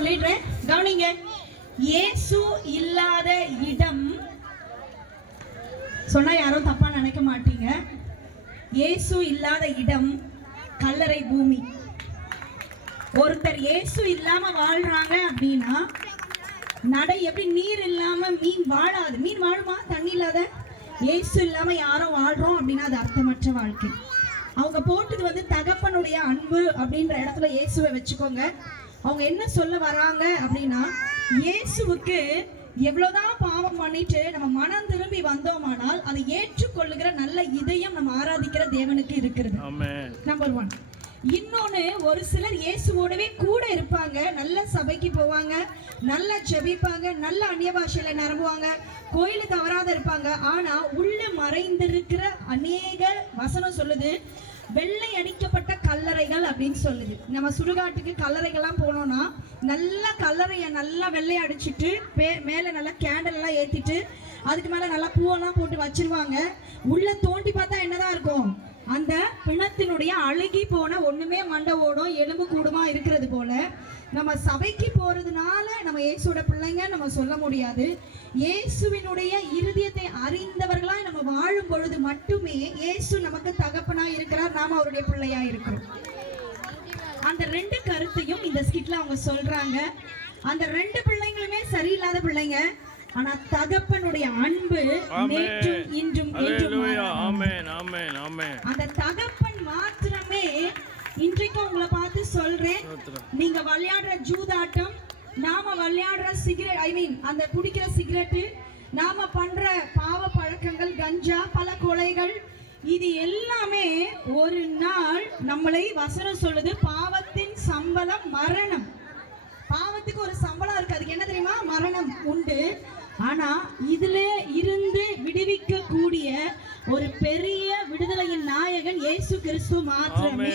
சொல்லிடுறேன், கவனிங்க. இயேசு இல்லாத இடம் சொன்னா யாரும் தப்பா நினைக்க மாட்டீங்க. இயேசு இல்லாத இடம் கல்லறை பூமி. ஒருத்தர் இயேசு இல்லாம வாழ்றாங்க அப்படின்னா நடை எப்படி நீர் இல்லாம மீன் வாழாது. மீன் வாழுமா தண்ணி இல்லாத? இயேசு இல்லாம யாரும் வாழ்றோம் அப்படின்னா அது அர்த்தமற்ற வாழ்க்கை. அவங்க போட்டது தகப்பனுடைய அன்பு அப்படின்ற இடத்துல இயேசுவை வச்சுக்கோங்க. அவங்க என்ன சொல்ல வராங்க அப்படின்னா, இயேசுவுக்கு எவ்வளவுதான் பாவம் பண்ணிட்டு நம்ம மனம் திரும்பி வந்தோமானால் அதை ஏற்றுக்கொள்ளுகிற நல்ல இதயம் நம்ம ஆராதிக்கிற தேவனுக்கு இருக்கிறது. நம்பர் 1. இன்னொன்னு, ஒரு சிலர் இயேசுவோடவே கூட இருப்பாங்க, நல்ல சபைக்கு போவாங்க, நல்லா ஜெபிப்பாங்க, நல்ல அந்நிய பாஷையில நிரம்புவாங்க, கோயில தவறாத இருப்பாங்க. ஆனா உள்ள மறைந்திருக்கிற அநேக வசனம் சொல்லுது, வெள்ளை அடிக்கப்பட்ட கல்லறைகள் அப்படின்னு சொல்லுது. நம்ம சுடுகாட்டுக்கு கல்லறைகள்லாம் போனோம்னா நல்ல கல்லறைய நல்லா வெள்ளை அடிச்சுட்டு மேல நல்லா கேண்டல் எல்லாம் ஏத்திட்டு அதுக்கு மேல நல்லா பூவெல்லாம் போட்டு வச்சிருவாங்க. உள்ள தோண்டி பார்த்தா என்னதான் இருக்கும்? அந்த பிணத்தினுடைய அழுகி போன ஒண்ணுமே மண்டை ஓடும் எலும்பு கூடுமா இருக்கிறது போல நம்ம சபைக்கு போறதுனால நம்ம இயேசுவோட பிள்ளைங்க நம்ம சொல்ல முடியாது. இயேசுவினுடைய இருதயத்தை அறிந்தவர்களா நம்ம வாழும் பொழுது மட்டுமே இயேசு நமக்கு தகப்பனா இருக்கிறார், நாம அவருடைய பிள்ளையா இருக்கிறோம். அந்த 2 கருத்தையும் இந்த ஸ்கிட்ல அவங்க சொல்றாங்க. அந்த 2 பிள்ளைங்களுமே சரியில்லாத பிள்ளைங்க, ஆனா தகப்பனுடைய அன்பு நேற்றும் இன்றும் அந்த தகப்பன் மாத்திரமே. இன்றைக்கு உங்களை பார்த்து சொல்றேன், நீங்க விளையாடுற ஜூதாட்டம், நாம விளையாடுற சிகரெட், அந்த குடிக்கிற சிகரெட், நாம பண்ற பாவ பழக்கங்கள், கஞ்சா, பல கொலைகள், இது எல்லாமே ஒரு நாள் நம்மளை வசனம் சொல்லுது, பாவத்தின் சம்பளம் மரணம். பாவத்துக்கு ஒரு சம்பளம் இருக்கு, அதுக்கு என்ன தெரியுமா? மரணம் உண்டு. ஆனா இதுல இருந்து விடுவிக்க கூடிய ஒரு பெரிய விடுதலையின் நாயகன் இயேசு கிறிஸ்து மாத்திரமே.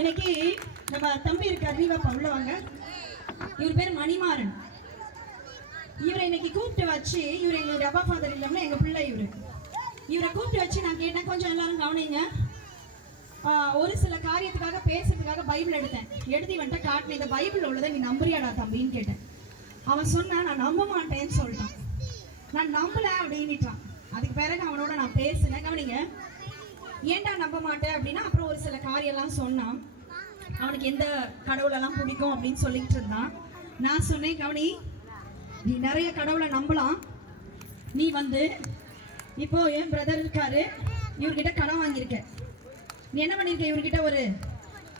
இன்னைக்கு நம்ம தம்பி இருக்காரு, நீவா உள்ளவங்க, இவர் பேர் மணிமாறன். இவரை இன்னைக்கு கூப்பிட்டு வச்சு, இவர் எங்களுடைய அப்பா ஃபாதர் இல்லாம எங்க பிள்ளை, இவரை கூப்பிட்டு வச்சு நான் கேட்டேன், கொஞ்சம் எல்லாரும் கவனிங்க, ஒரு சில காரியத்துக்காக பேசுறதுக்காக பைபிள் எடுத்து வந்துட்டு காட்டினேன், இந்த பைபிள் உள்ளதை நீ நம்புறியாடா தம்பின்னு கேட்டேன். அவன் சொன்னா நான் நம்ப மாட்டேன்னு சொல்லிட்டான். நான் நம்பல அப்படின்னுட்டான். அதுக்கு பிறகு அவனோட நான் பேசினேன், கவனிங்க, ஏன்டா நம்ப மாட்டேன் அப்படின்னா அப்புறம் ஒரு சில காரியெல்லாம் சொன்னான். அவனுக்கு எந்த கடவுளெல்லாம் பிடிக்கும் அப்படின்னு சொல்லிட்டு இருந்தான். நான் சொன்னேன், கவனி, நீ நிறைய கடவுளை நம்பலாம், நீ இப்போ என் பிரதர் இருக்காரு, இவர்கிட்ட கடன் வாங்கியிருக்க, நீ என்ன பண்ணிருக்க? இவர்கிட்ட ஒரு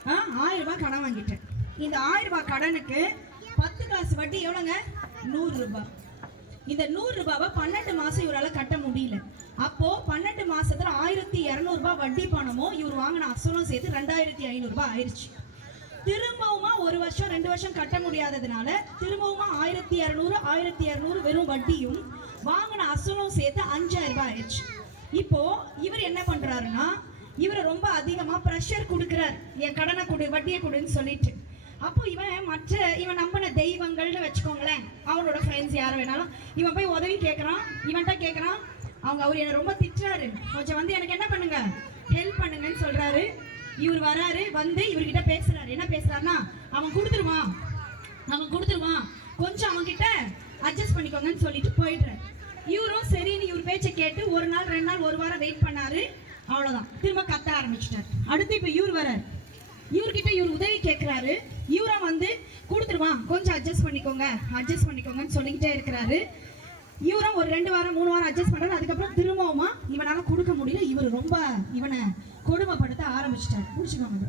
1000 ரூபாய் கடன் வாங்கிட்டேன். இந்த 1000 ரூபாய் கடனுக்கு 10 காசு வட்டி எவ்வளோங்க? 100 ரூபாய். இந்த 100 ரூபாவை 12 மாசம் இவரால் கட்ட முடியல. அப்போ 12 மாசத்துல 1200 ரூபாய் வட்டி பணமோ இவர் வாங்கின அசலும் சேர்த்து 2500 ரூபாய் ஆயிடுச்சு. திரும்பவுமா 1 வருஷம் 2 வருஷம் கட்ட முடியாததுனால திரும்பவுமா 1200 வெறும் வட்டியும் வாங்கின அசலும் சேர்த்து 5000 ரூபாய் ஆயிடுச்சு. இப்போ இவர் என்ன பண்றாருன்னா, இவரை ரொம்ப அதிகமா ப்ரெஷர் கொடுக்குறார், என் கடனை கொடு, வட்டியை கொடுன்னு சொல்லிட்டு. அப்போ இவன் நம்பின தெய்வங்கள்னு வச்சுக்கோங்களேன், அவனோட ஃப்ரெண்ட்ஸ் யாரை வேணாலும் இவன் போய் உதவி கேட்கறான், இவன்கிட்ட கேட்கறான். அவர் என்ன ரொம்ப திட்டுறாரு, கொஞ்சம் எனக்கு என்ன பண்ணுங்க, ஹெல்ப் பண்ணுங்கன்னு சொல்றாரு. இவர் வராரு, இவர்கிட்ட பேசுறாரு. என்ன பேசுறாருன்னா, அவன் கொடுத்துருவான், கொஞ்சம் அவன்கிட்ட அட்ஜஸ்ட் பண்ணிக்கோங்கன்னு சொல்லிட்டு போயிடுறாரு. இவரும் சரின்னு இவர் பேச்சை கேட்டு 1 நாள் 2 நாள் 1 வாரம் வெயிட் பண்ணாரு. அவ்வளவுதான், திரும்ப கத்த ஆரம்பிச்சிட்டாரு. அடுத்து இப்ப இவர் வராரு, இவர்கிட்ட இவர் உதவி கேட்கிறாரு. இவரும் கொடுத்துருவான், கொஞ்சம் அட்ஜஸ்ட் பண்ணிக்கோங்கன்னு சொல்லிக்கிட்டே இருக்கிறாரு. இவரும் ஒரு 2 வாரம் 3 வாரம் அட்ஜஸ்ட் பண்றாரு. அதுக்கப்புறம் திரும்பவுமா இவனால கொடுக்க முடியல, இவர் ரொம்ப இவனை கொடுமைப்படுத்த ஆரம்பிச்சிட்டாரு. புடிச்சுக்கோங்க.